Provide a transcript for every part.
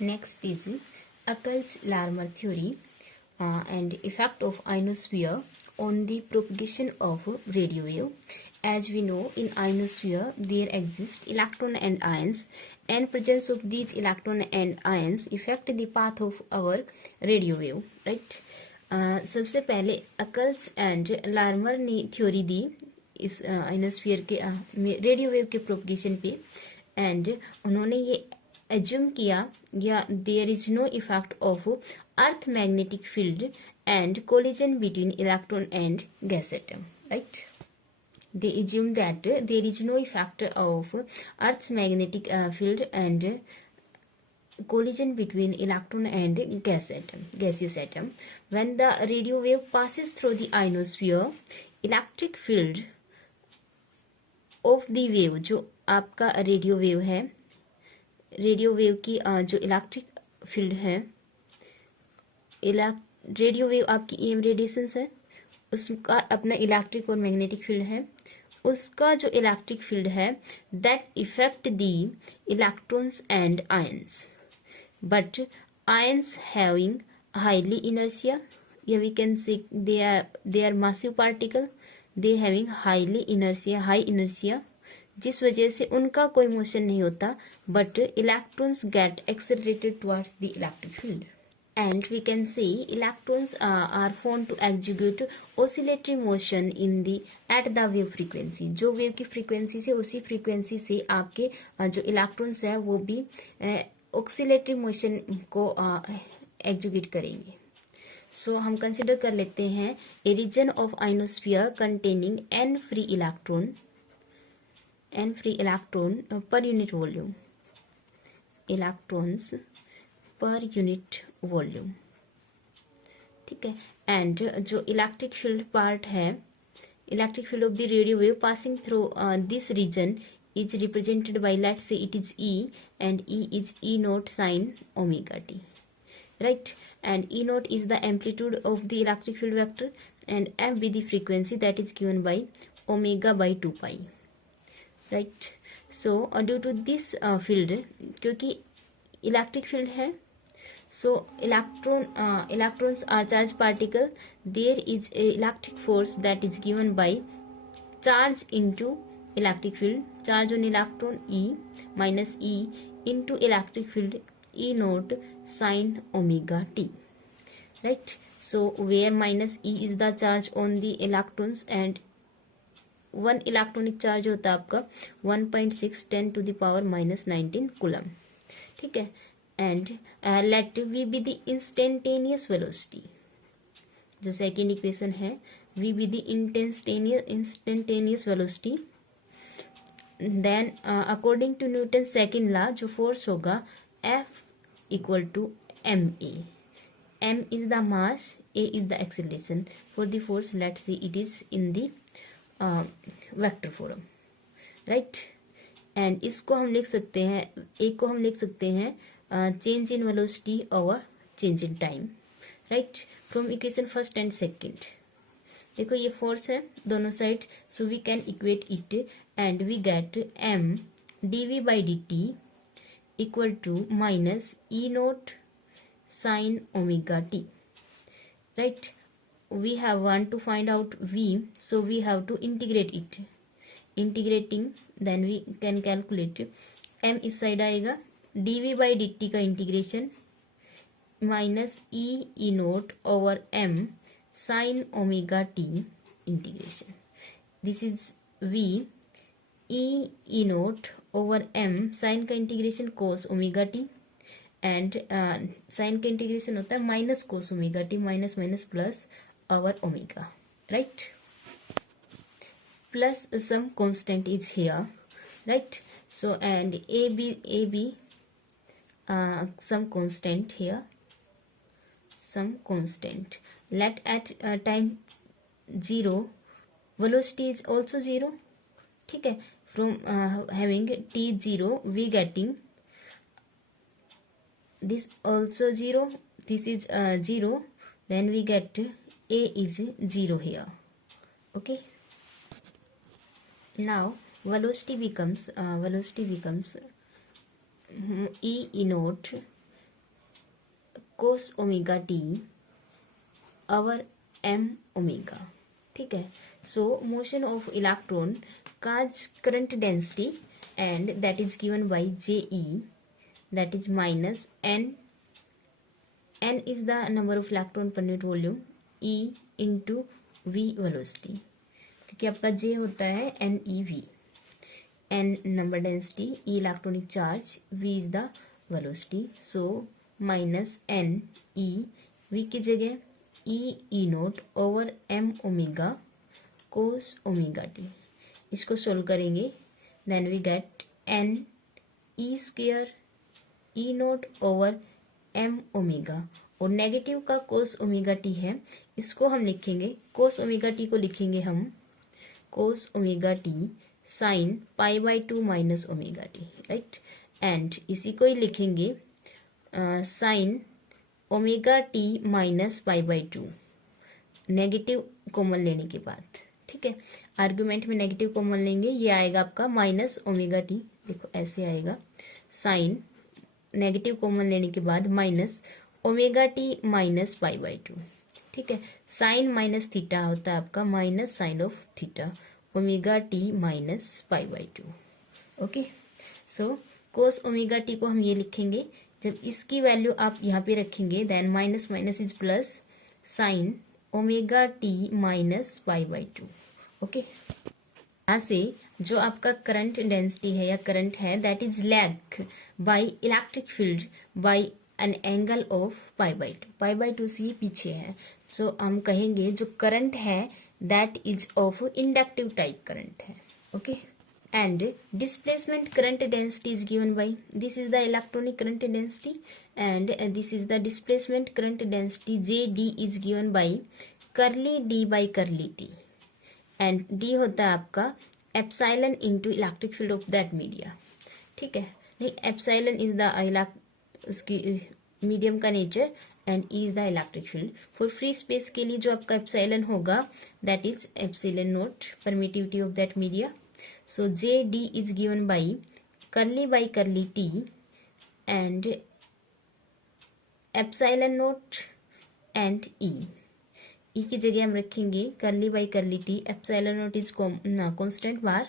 Next is Eccles-Larmor theory and effect of ionosphere on the propagation of radio wave. As we know, in ionosphere there exist electron and ions, and presence of these electron and ions affect the path of our radio wave, right? सबसे पहले Eccles and Larmor ने theory दी इस ionosphere के radio wave के propagation पे, and उन्होंने ये एज्यूम किया या there is no effect of Earth magnetic field and collision between electron and gas atom, right? They assume that there is no effect of Earth's magnetic field and collision between electron and gaseous atom. When the radio wave passes through the ionosphere, electric field of the wave, जो आपका radio wave है, radio wave की जो electric field है, radio wave आपकी EM radiations है, उसका अपना इलेक्ट्रिक और मैग्नेटिक फील्ड है, उसका जो इलेक्ट्रिक फील्ड है that effect the electrons and ions, but ions having highly inertia, या we can say they are massive particle, they having highly inertia, high inertia, जिस वजह से उनका कोई मोशन नहीं होता, but electrons get accelerated towards the electric field. And we can see electrons are found to execute oscillatory motion in the at the wave frequency. जो wave की frequency से उसी फ्रीक्वेंसी से आपके जो इलेक्ट्रॉन्स है वो भी ऑक्सिलेटरी मोशन को एग्जीक्यूट करेंगे. सो हम कंसिडर कर लेते हैं a region of ionosphere containing n free electron per unit volume, electrons per unit volume, ठीक है. एंड जो इलेक्ट्रिक फील्ड पार्ट है, electric field of the radio wave passing through this region is represented by, let's say it is E, and E is E naught sin omega t, right? And E naught is the amplitude of the electric field vector, and F be the frequency that is given by omega by 2 pi, right? So due to this field, क्योंकि electric field है, so electrons are charged particle, there is a electric force that is given by charge into electric field, charge on electron E minus E into electric field E naught sin omega t, right? So where minus E is the charge on the electrons, and one electronic charge होता है आपका 1.6 10 to the power minus 19 coulomb, ठीक है. And let V be the instantaneous velocity, जो second equation है, V be the instantaneous velocity. Then according to Newton second law जो force होगा F equal to ma, m is the mass, a is the acceleration. For the force, let's see it is in the vector form, right? And इसको हम लिख सकते हैं, एक को हम लिख सकते हैं change in velocity over change in time, right? From equation first and second. देखो ये फोर्स है दोनों side, so we can equate it and we get m dv by dt equal to minus E naught sin omega t, right? We have want to find out v, so we have to integrate it. Integrating, then we can calculate m इस side आएगा, dv by dt का integration minus E naught over m sin omega t integration, this is v, E naught over m sin का integration cos omega t, and sine का integration होता है minus cos omega t, minus minus plus over omega, right? Plus some constant is here, right? So and AB some constant here, some constant. Let at time 0 velocity is also 0, ठीक है. From having t0 we getting this also 0, this is 0, then we get a is 0 here, okay. Now velocity becomes E naught cos omega T over m omega, ठीक है. सो motion of electron cause current density and that is given by JE, that is minus n is the number of electron per unit volume, E into V velocity, क्योंकि आपका J होता है NeV, n number density, E electronic charge, V is the velocity, so minus n E, V की जगह E note over m omega cos omega t. इसको solve करेंगे, then we get n e square e note over m omega, और negative का cos omega t है, इसको हम लिखेंगे cos ओमेगा t को लिखेंगे हम cos omega t sine pi by 2 minus omega t, right. And इसी को ही लिखेंगे sine omega t minus pi by 2, negative common लेने के बाद, ठीक है. आर्ग्यूमेंट में नेगेटिव कॉमन लेंगे, ये आएगा आपका माइनस ओमेगा टी, देखो ऐसे आएगा, साइन नेगेटिव कॉमन लेने के बाद minus omega t minus pi by 2, ठीक है. साइन माइनस थीटा होता है आपका minus sine of theta, omega t minus pi by 2. Okay, so cos omega t को हम ये लिखेंगे, जब इसकी वैल्यू आप यहाँ पे रखेंगे then minus minus is plus, sine omega t minus pi by 2. Okay, यहाँ से जो आपका करंट डेंसिटी है या करंट है that is lag by electric field by an angle of pi by 2. Pi by 2 से पीछे है, सो हम कहेंगे जो करंट है that is of inductive type current है. Okay, and displacement current density is given by, this is the electronic current density and this is the displacement current density, JD is given by curly D by curly T, and D होता है आपका epsilon into electric field of that media, ठीक है. नहीं, epsilon is the उसकी medium का nature and E is the electric field. For free space के लिए जो आपका epsilon होगा that is epsilon note permittivity of that media. So JD is given by curly T and epsilon naught and E. E की जगह हम रखेंगे curly T, epsilon naught is constant bar,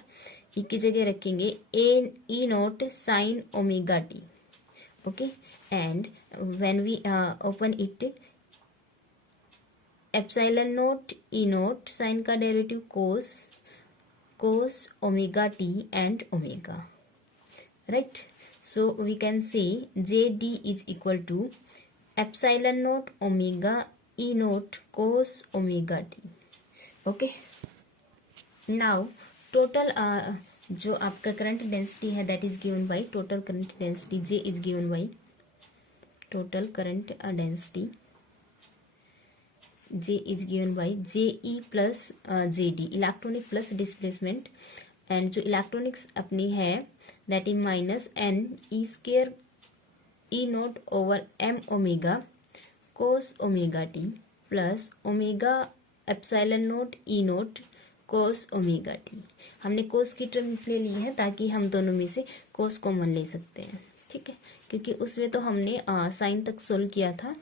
E की जगह रखेंगे E naught sin omega T. Okay, and when we open it, epsilon naught E naught sin का derivative cos omega t and omega, right. So we can say JD is equal to epsilon naught omega E naught cos omega t. Okay, now total जो आपका current density है that is given by total current density, J is given by total current density, J is given by JE plus JD, electronic plus displacement, and जो electronics अपनी है that is minus n e square e naught over M omega cos omega t plus omega epsilon naught e naught cos omega t. हमने cos की term इसलिए ली है ताकि हम दोनों में से कोस कॉमन ले सकते हैं, ठीक है, क्योंकि उसमें तो हमने साइन तक सोल्व किया था,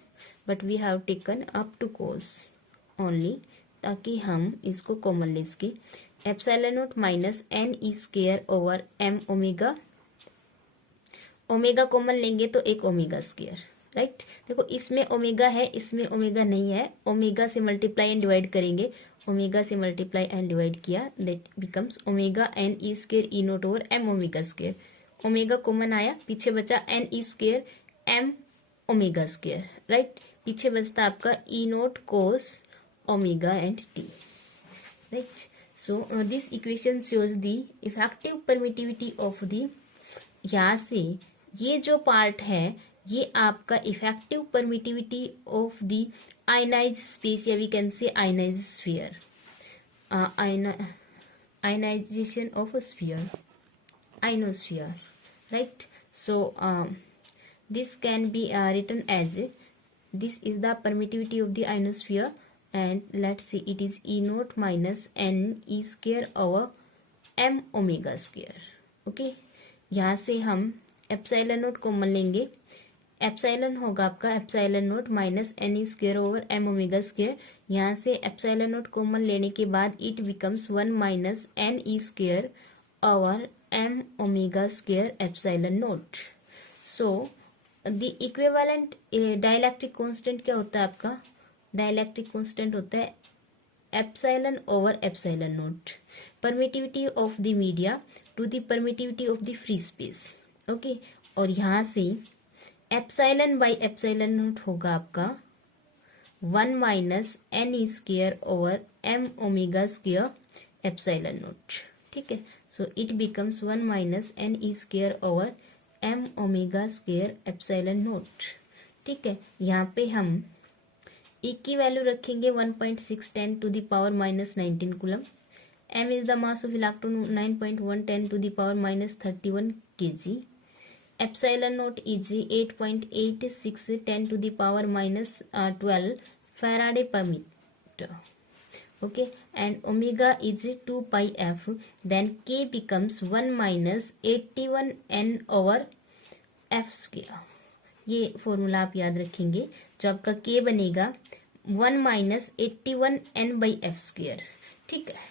but we have taken up to cos only, ताकि हम इसको कॉमन ले सके. एप्सिलॉन नोट माइनस एन ई square over M omega, omega common लेंगे तो एक ओमेगा स्क्वायर, राइट. देखो इसमें ओमेगा है, इसमें ओमेगा नहीं है, ओमेगा से मल्टीप्लाई एंड डिवाइड करेंगे, ओमेगा से मल्टीप्लाई एंड डिवाइड किया that becomes omega N E square E naught over M omega square. Omega common आया, पीछे बचा एन ई square M omega square, right. पीछे बचता आपका E naught cos omega and T, right. So this equation shows the effective permittivity of the, यहाँ से ये जो पार्ट है ये आपका effective permittivity of the ionise space, या we can say ionize sphere, ionization of a sphere, ionosphere, right. So this can be written as, this is the permittivity of the ionosphere, and let's see it is E naught minus n E square over m omega square. Okay, यहाँ से हम epsilon naught common लेंगे, epsilon होगा आपका epsilon naught minus n e square over M omega square. यहाँ से epsilon naught common लेने के बाद it becomes 1 minus n e square over M omega square epsilon naught. So the equivalent dielectric constant क्या होता है आपका? डाइलेक्ट्रिक कांस्टेंट होता है epsilon over epsilon naught, permittivity of the media to the permittivity of the free space. Okay, और यहाँ से epsilon by epsilon note होगा आपका 1 minus n e square over M omega square epsilon naught. ठीक है, so it becomes 1 minus n e square over M omega square epsilon naught. ठीक है, यहाँ पे हम ई की वैल्यू रखेंगे 1.610 to the power minus 19 coulomb. M is the mass of electron 9.110 to the power minus 31 kg। Epsilon naught is 8.8610 to the power minus 12 faraday per metre. Okay, and omega is 2 pi f, then k becomes 1 minus 81 n over f square। ये formula आप याद रखेंगे, जो आपका k बनेगा 1 minus 81 n by f square। ठीक है,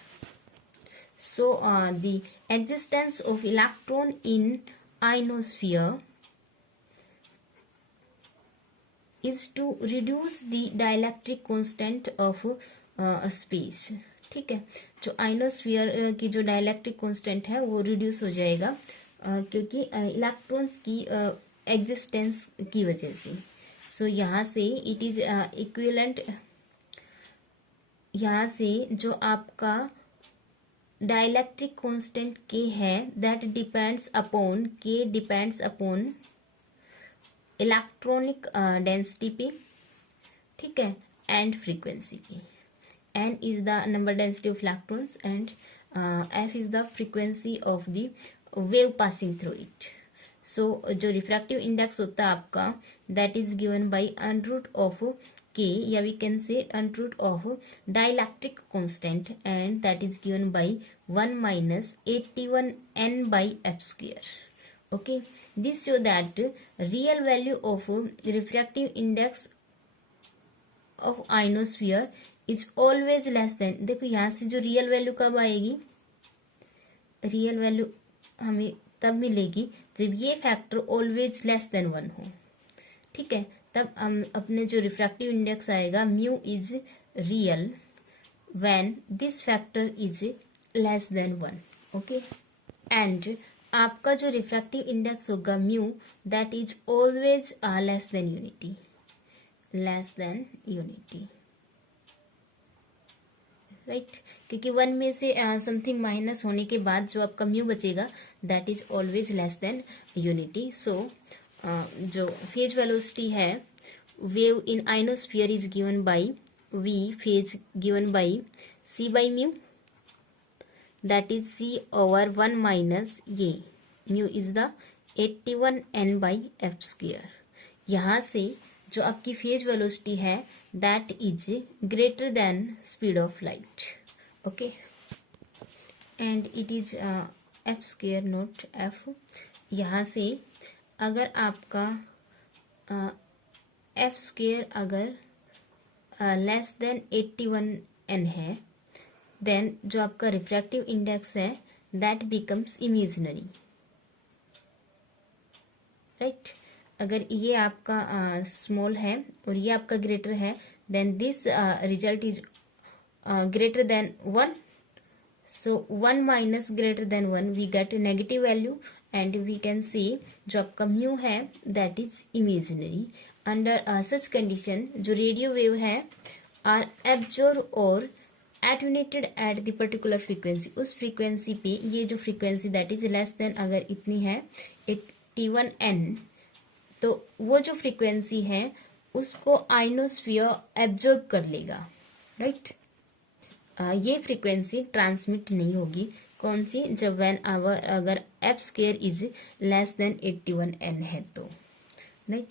so the existence of electron in ionosphere is to reduce the dielectric constant of space. ठीक है, जो आइनोस्फीयर की जो डाइलेक्ट्रिक कांस्टेंट है वो रिड्यूस हो जाएगा क्योंकि इलेक्ट्रॉन्स की एग्जिस्टेंस की वजह से। सो यहाँ से इट इज इक्विवेलेंट, यहाँ से जो आपका डाइलेक्ट्रिक कांस्टेंट के है that depends upon electronic density पे। ठीक है, एंड फ्रीक्वेंसी पे। n is the number density of electrons and f is the frequency of the wave passing through it। so जो refractive index होता है आपका that is given by under root of k, या we can say under root of dielectric constant, and that is given by 1 minus 81 n by f square। okay, this show that real value of refractive index of ionosphere is always less then. देखो यहाँ से जो real value कब आएगी, real value हमें तब मिलेगी जब ये फैक्टर ऑलवेज लेस देन 1 हो। ठीक है, तब हम अपने जो रिफ्रैक्टिव इंडेक्स आएगा mu is real when this factor is less then 1। Okay, and आपका जो रिफ्रैक्टिव इंडेक्स होगा mu that is always less than unity, less than unity. Right, क्योंकि 1 में से समथिंग माइनस होने के बाद जो आपका म्यू बचेगा that is always less than unity. So जो फेज वेलोसिटी है wave in ionosphere is given by V, phase given by C by mu, that is C over 1 minus ये mu is the 81 n by F square. यहाँ से जो आपकी phase velocity है that is greater than speed of light. Okay, and it is F square not F. यहाँ से अगर आपका एफ स्क्वेयर अगर लेस देन 81 n है देन जो आपका रिफ्रैक्टिव इंडेक्स है दैट बिकम्स इमेजिनरी। राइट, अगर ये आपका स्मॉल है और ये आपका ग्रेटर है than this result is greater than 1। So 1 minus greater than 1 we get negative value and we can say जो आपका म्यू है that is imaginary. Under such condition जो रेडियो वेव है आर एब्जॉर्ब और attenuated at the particular frequency, उस frequency पे ये जो frequency that is less than अगर इतनी है 81 n, तो वो जो फ्रीक्वेंसी है उसको आइनोस्फीयर एब्जॉर्ब कर लेगा। राइट, ये फ्रीक्वेंसी ट्रांसमिट नहीं होगी। कौन सी? जब व्हेन अगर F square is less then 81 n है तो। राइट,